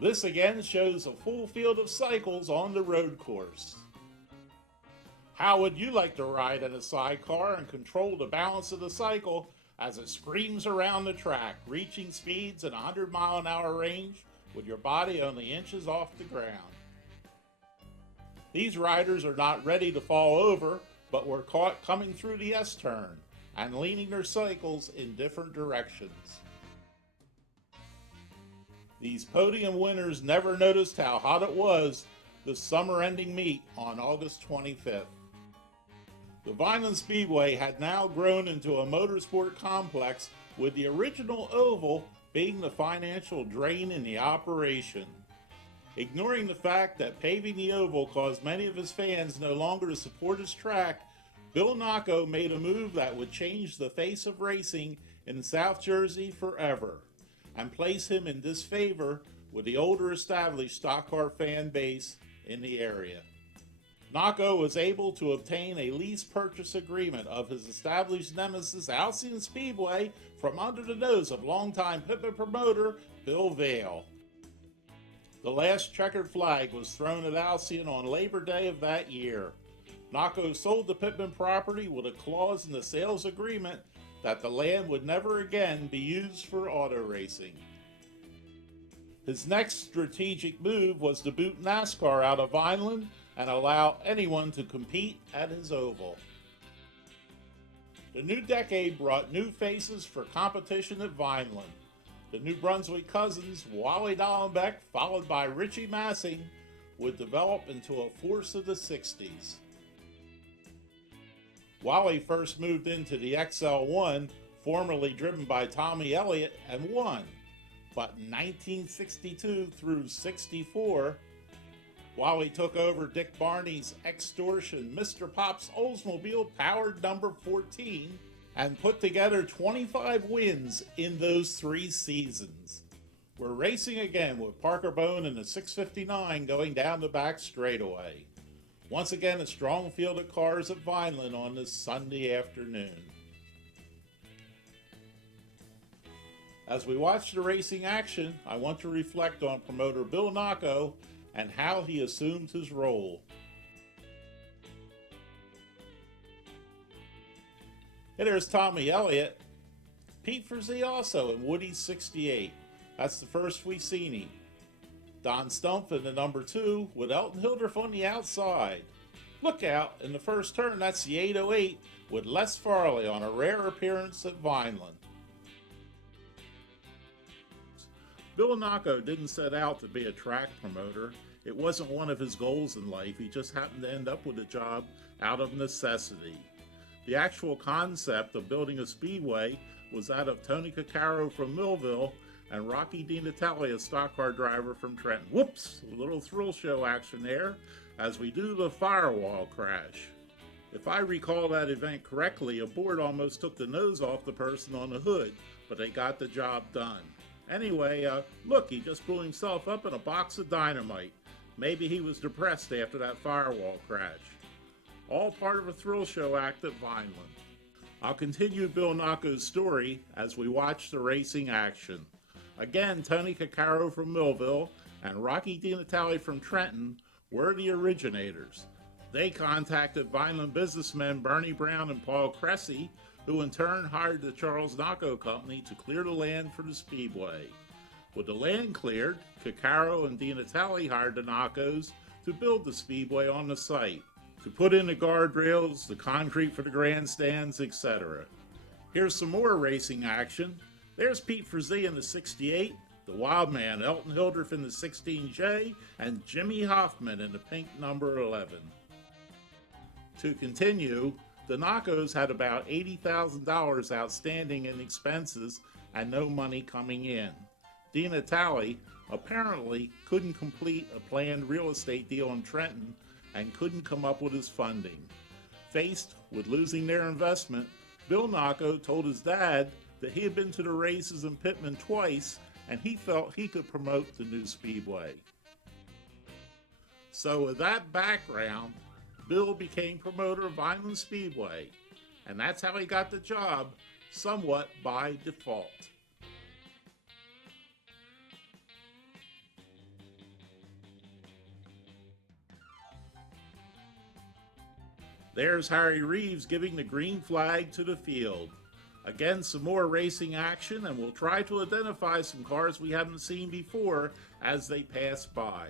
This again shows a full field of cycles on the road course. How would you like to ride in a sidecar and control the balance of the cycle as it screams around the track, reaching speeds in 100-mile-an-hour range with your body only inches off the ground? These riders are not ready to fall over, but were caught coming through the S-turn and leaning their cycles in different directions. These podium winners never noticed how hot it was. The the summer-ending meet on August 25th. The Vineland Speedway had now grown into a motorsport complex, with the original oval being the financial drain in the operation. Ignoring the fact that paving the oval caused many of his fans no longer to support his track, Bill Nocco made a move that would change the face of racing in South Jersey forever, and place him in disfavor with the older established stock car fan base in the area. Nocco was able to obtain a lease purchase agreement of his established nemesis Alcyon Speedway from under the nose of longtime Pitman promoter Bill Vail. The last checkered flag was thrown at Alcyon on Labor Day of that year. Nocco sold the Pitman property with a clause in the sales agreement that the land would never again be used for auto racing. His next strategic move was to boot NASCAR out of Vineland and allow anyone to compete at his oval. The new decade brought new faces for competition at Vineland. The New Brunswick cousins, Wally Dallenbeck, followed by Richie Massing, would develop into a force of the 60s. Wally first moved into the XL1, formerly driven by Tommy Elliott, and won. But in 1962 through 64, Wally took over Dick Barney's extortion Mr. Pop's Oldsmobile powered number 14 and put together 25 wins in those 3 seasons. We're racing again with Parker Bone in the 659 going down the back straightaway. Once again, a strong field of cars at Vineland on this Sunday afternoon. As we watch the racing action, I want to reflect on promoter Bill Nocco and how he assumed his role. And there's Tommy Elliott. Pete Frazee also in Woody's 68. That's the first we've seen him. Don Stumpf in the number 2 with Elton Hildreth on the outside. Look out, in the first turn, that's the 808 with Les Farley on a rare appearance at Vineland. Bill Nocco didn't set out to be a track promoter. It wasn't one of his goals in life. He just happened to end up with a job out of necessity. The actual concept of building a speedway was that of Tony Coccaro from Millville and Rocky DiNatale, a stock car driver from Trenton. Whoops, a little thrill show action there as we do the firewall crash. If I recall that event correctly, a board almost took the nose off the person on the hood, but they got the job done. Anyway, look, he just blew himself up in a box of dynamite. Maybe he was depressed after that firewall crash. All part of a thrill show act at Vineland. I'll continue Bill Nocco's story as we watch the racing action. Again, Tony Coccaro from Millville and Rocky DiNatale from Trenton were the originators. They contacted Vineland businessmen Bernie Brown and Paul Cressy, who in turn hired the Charles Nocco Company to clear the land for the speedway. With the land cleared, Coccaro and DiNatale hired the Noccos to build the speedway on the site, to put in the guardrails, the concrete for the grandstands, etc. Here's some more racing action. There's Pete Frazee in the 68, the Wild Man Elton Hildreth in the 16J, and Jimmy Hoffman in the pink number 11. To continue, the Noccos had about $80,000 outstanding in expenses and no money coming in. DiNatale apparently couldn't complete a planned real estate deal in Trenton and couldn't come up with his funding. Faced with losing their investment, Bill Nocco told his dad that he had been to the races in Pitman twice and he felt he could promote the new speedway. So with that background, Bill became promoter of Vineland Speedway, and that's how he got the job, somewhat by default. There's Harry Reeves giving the green flag to the field. Again, some more racing action, and we'll try to identify some cars we haven't seen before as they pass by.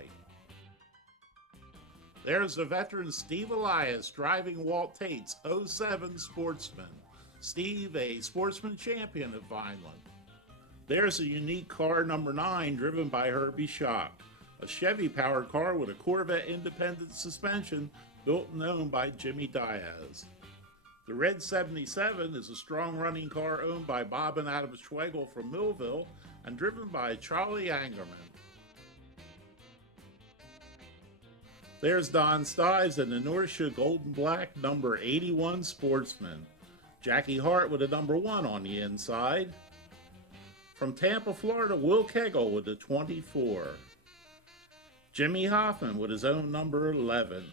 There's the veteran Steve Elias driving Walt Tate's 07 Sportsman. Steve, a sportsman champion at Vineland. There's a unique car number 9 driven by Herbie Schock. a Chevy-powered car with a Corvette independent suspension built and owned by Jimmy Diaz. The Red 77 is a strong-running car owned by Bob and Adam Schwegel from Millville and driven by Charlie Angerman. There's Don Stives in the Norcia Gold and Black number 81 Sportsman. Jackie Hart with a number 1 on the inside. From Tampa, Florida, Will Kegel with a 24. Jimmy Hoffman with his own number 11.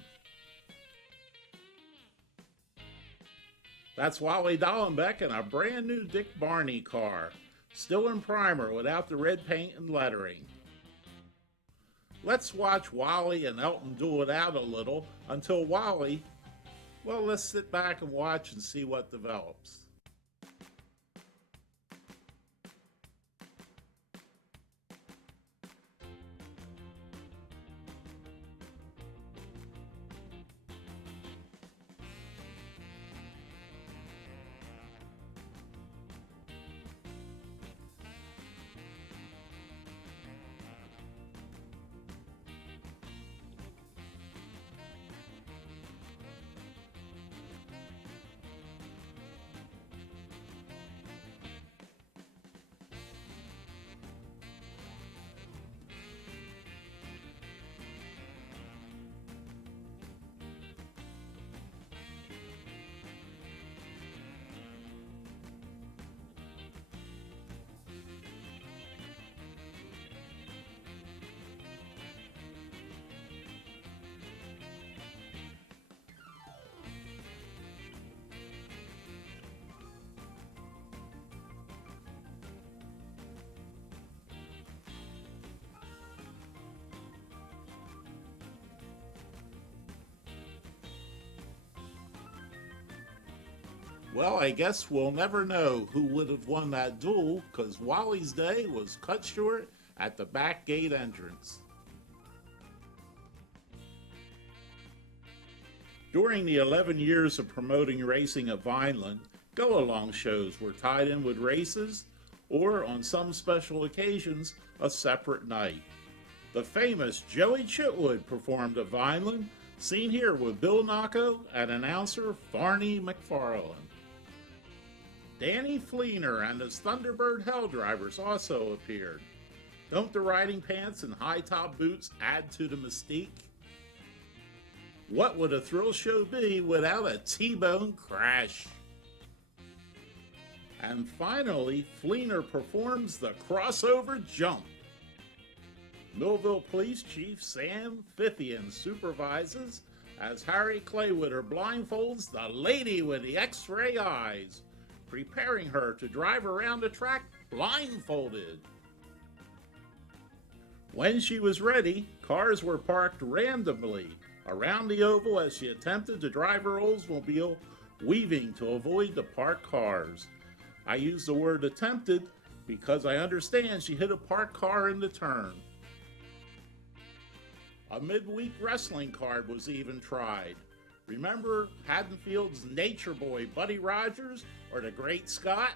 That's Wally Dallenbeck in a brand new Dick Barney car, still in primer without the red paint and lettering. Let's watch Wally and Elton duel it out a little until Wally, well, let's sit back and watch and see what develops. Well, I guess we'll never know who would have won that duel, because Wally's day was cut short at the back gate entrance. During the 11 years of promoting racing at Vineland, go-along shows were tied in with races, or on some special occasions, a separate night. The famous Joey Chitwood performed at Vineland, seen here with Bill Nocco and announcer Farney McFarland. Danny Fleener and his Thunderbird Hell Drivers also appeared. Don't the riding pants and high-top boots add to the mystique? What would a thrill show be without a T-bone crash? And finally, Fleener performs the crossover jump. Millville Police Chief Sam Fithian supervises as Harry Claywitter blindfolds the lady with the X-ray eyes, preparing her to drive around the track blindfolded. When she was ready, cars were parked randomly around the oval as she attempted to drive her Oldsmobile, weaving to avoid the parked cars. I use the word attempted because I understand she hit a parked car in the turn. A midweek wrestling card was even tried. Remember Haddonfield's Nature Boy Buddy Rogers or the Great Scott?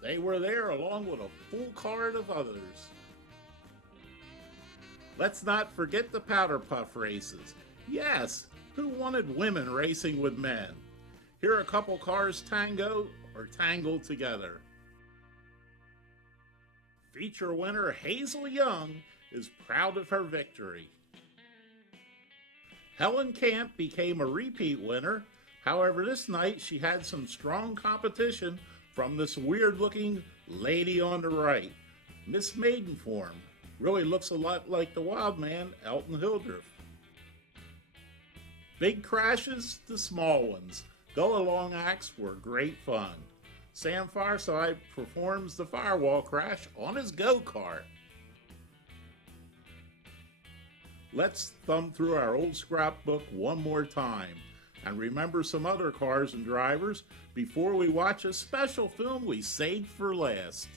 They were there along with a full card of others. Let's not forget the Powder Puff races. Yes, who wanted women racing with men? Here a couple cars tango or tangled together. Feature winner Hazel Young is proud of her victory. Helen Camp became a repeat winner. However, this night she had some strong competition from this weird-looking lady on the right. Miss Maidenform. Really looks a lot like the wild man, Elton Hildreth. Big crashes to small ones. Go-along acts were great fun. Sam Fireside performs the firewall crash on his go-kart. Let's thumb through our old scrapbook one more time and remember some other cars and drivers before we watch a special film we saved for last.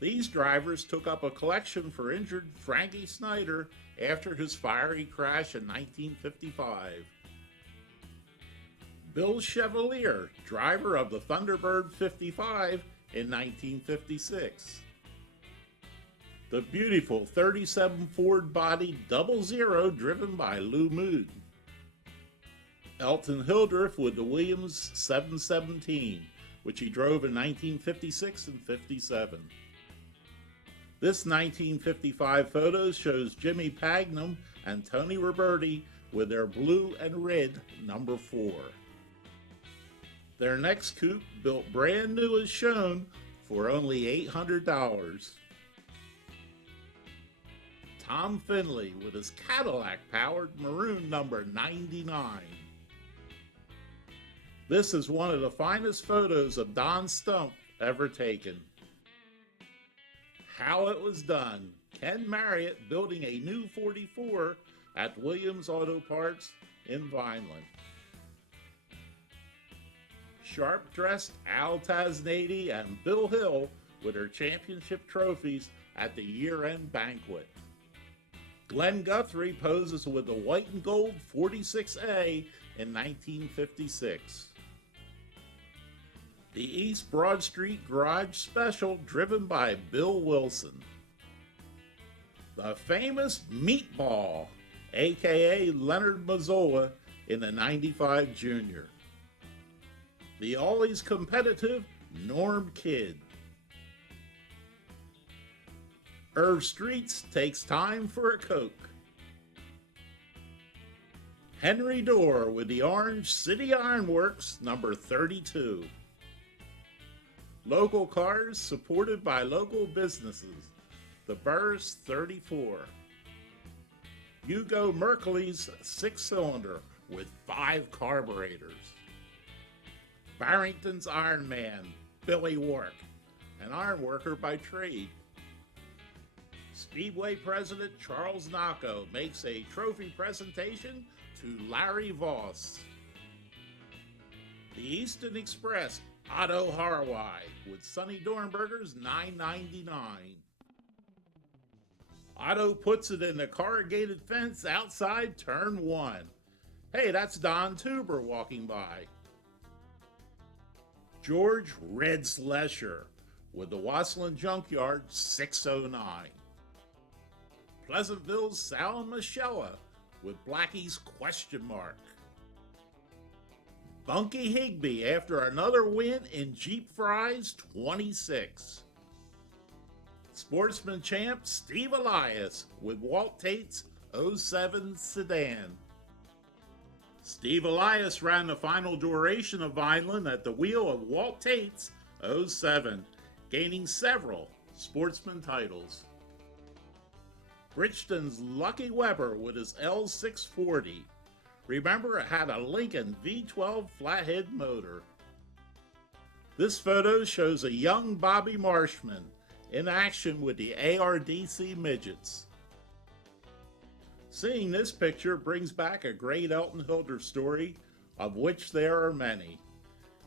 These drivers took up a collection for injured Frankie Snyder after his fiery crash in 1955. Bill Chevalier, driver of the Thunderbird 55 in 1956. The beautiful 37 Ford body 00 driven by Lou Mood. Elton Hildreth with the Williams 717, which he drove in 1956 and 57. This 1955 photo shows Jimmy Pagnum and Tony Roberti with their blue and red number 4. Their next coupe, built brand new as shown, for only $800. Tom Finley with his Cadillac-powered maroon number 99. This is one of the finest photos of Don Stump ever taken. How it was done. Ken Marriott building a new 44 at Williams Auto Parts in Vineland. Sharp-dressed Al Tasnady and Bill Hill with their championship trophies at the year-end banquet. Glenn Guthrie poses with the white and gold 46A in 1956. The East Broad Street Garage Special driven by Bill Wilson. The famous Meatball, aka Leonard Mazzola, in the 95 Junior. The always competitive Norm Kidd. Irv Streets takes time for a Coke. Henry Dorr with the Orange City Ironworks number 32. Local cars supported by local businesses. The Burrs 34. Hugo Merkley's 6-cylinder with 5 carburetors. Barrington's Iron Man, Billy Wark, an ironworker by trade. Speedway President Charles Nocco makes a trophy presentation to Larry Voss. The Eastern Express, Otto Harwey, with Sonny Dornberger's $9.99. Otto puts it in the corrugated fence outside turn 1. Hey, that's Don Tuber walking by. George Red Slesher with the Wasselin Junkyard 609. Pleasantville's Sal Michella with Blackie's question mark. Bunky Higby after another win in Jeep Fry's 26. Sportsman champ Steve Elias with Walt Tate's 07 sedan. Steve Elias ran the final duration of Vineland at the wheel of Walt Tate's 07, gaining several Sportsman titles. Bridgeton's Lucky Weber with his L640. Remember, it had a Lincoln V12 flathead motor. This photo shows a young Bobby Marshman in action with the ARDC Midgets. Seeing this picture brings back a great Elton Hildreth story, of which there are many.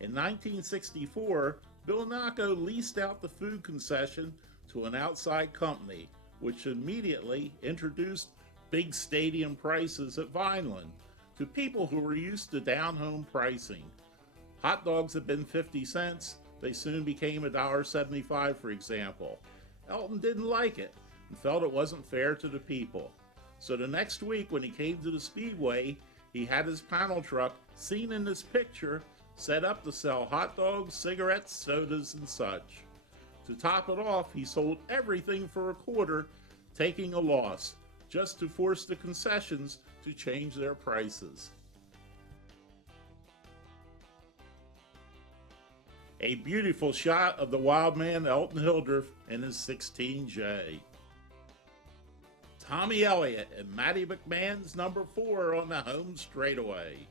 In 1964, Bill Nocco leased out the food concession to an outside company, which immediately introduced big stadium prices at Vineland to people who were used to down-home pricing. Hot dogs had been 50 cents, they soon became $1.75, for example. Elton didn't like it and felt it wasn't fair to the people. So the next week when he came to the Speedway, he had his panel truck, seen in this picture, set up to sell hot dogs, cigarettes, sodas, and such. To top it off, he sold everything for a quarter, taking a loss, just to force the concessions to change their prices. A beautiful shot of the wild man Elton Hildreth in his 16J. Tommy Elliott and Matty McMahon's number 4 on the home straightaway.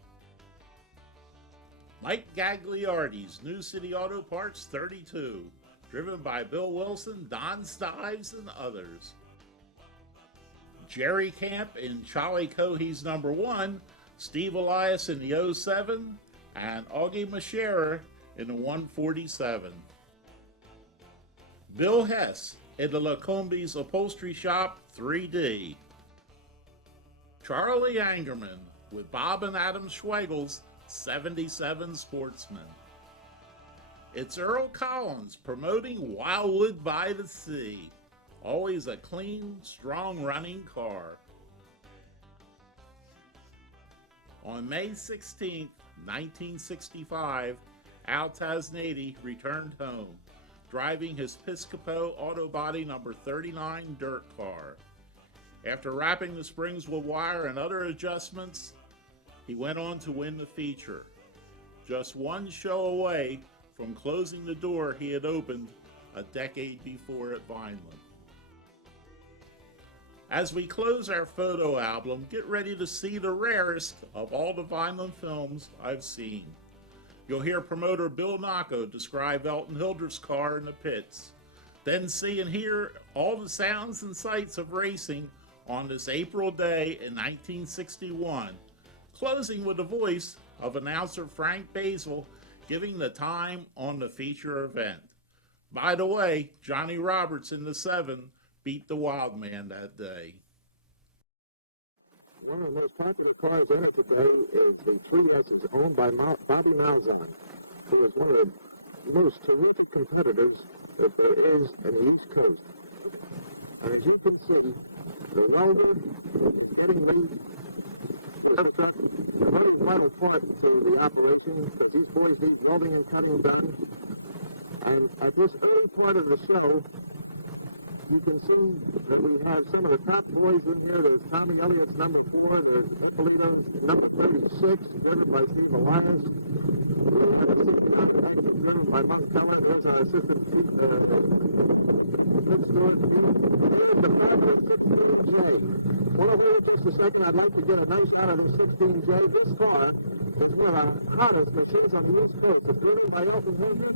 Mike Gagliardi's New City Auto Parts 32, driven by Bill Wilson, Don Stives, and others. Jerry Camp in Charlie Cohey's number 1, Steve Elias in the 07, and Augie Machera in the 147. Bill Hess in the Lacombe's Upholstery Shop 3D. Charlie Angerman with Bob and Adam Schweigels 77 Sportsman. It's Earl Collins promoting Wildwood by the Sea. Always a clean, strong running car. On May 16, 1965, Al Tasnady returned home, driving his Piscopo Auto Body number 39 dirt car. After wrapping the springs with wire and other adjustments, he went on to win the feature. Just one show away from closing the door he had opened a decade before at Vineland. As we close our photo album, get ready to see the rarest of all the Vineland films I've seen. You'll hear promoter Bill Nocco describe Elton Hilder's car in the pits, then see and hear all the sounds and sights of racing on this April day in 1961, closing with the voice of announcer Frank Basil giving the time on the feature event. By the way, Johnny Roberts in the 7 beat the Wild Man that day. One of the most popular cars in it today is the 3S, owned by Bobby Malzahn, who is one of the most terrific competitors that there is in the East Coast. And as you can see, the welder is getting ready for the truck. A very vital part to the operation, because these boys need welding and cutting done. And at this early part of the show, you can see that we have some of the top boys in here. There's Tommy Elliott's number 4. There's Eppolito's number 36, driven by Steve Elias. We have a 69 Magnum driven by Monk Keller. There's our assistant chief, Vic Stewart. There's the fabulous 16J. Want to hold just a second? I'd like to get a nice shot of the 16J. This car is one of the hottest machines on the East Coast. It's driven by Elton Hilder.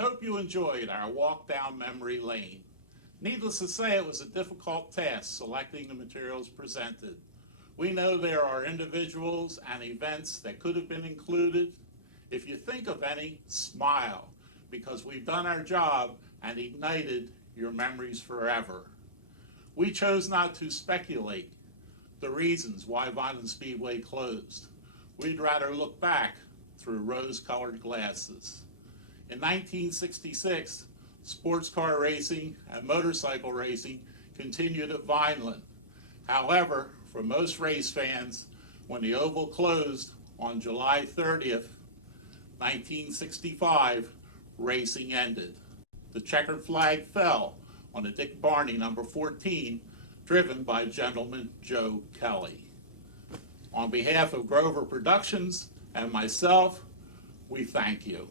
hope you enjoyed our walk down memory lane. Needless to say, it was a difficult task selecting the materials presented. We know there are individuals and events that could have been included. If you think of any, smile, because we've done our job and ignited your memories forever. We chose not to speculate the reasons why Vineland Speedway closed. We'd rather look back through rose-colored glasses. In 1966, sports car racing and motorcycle racing continued at Vineland. However, for most race fans, when the oval closed on July 30th, 1965, racing ended. The checkered flag fell on a Dick Barney number 14, driven by Gentleman Joe Kelly. On behalf of Grover Productions and myself, we thank you.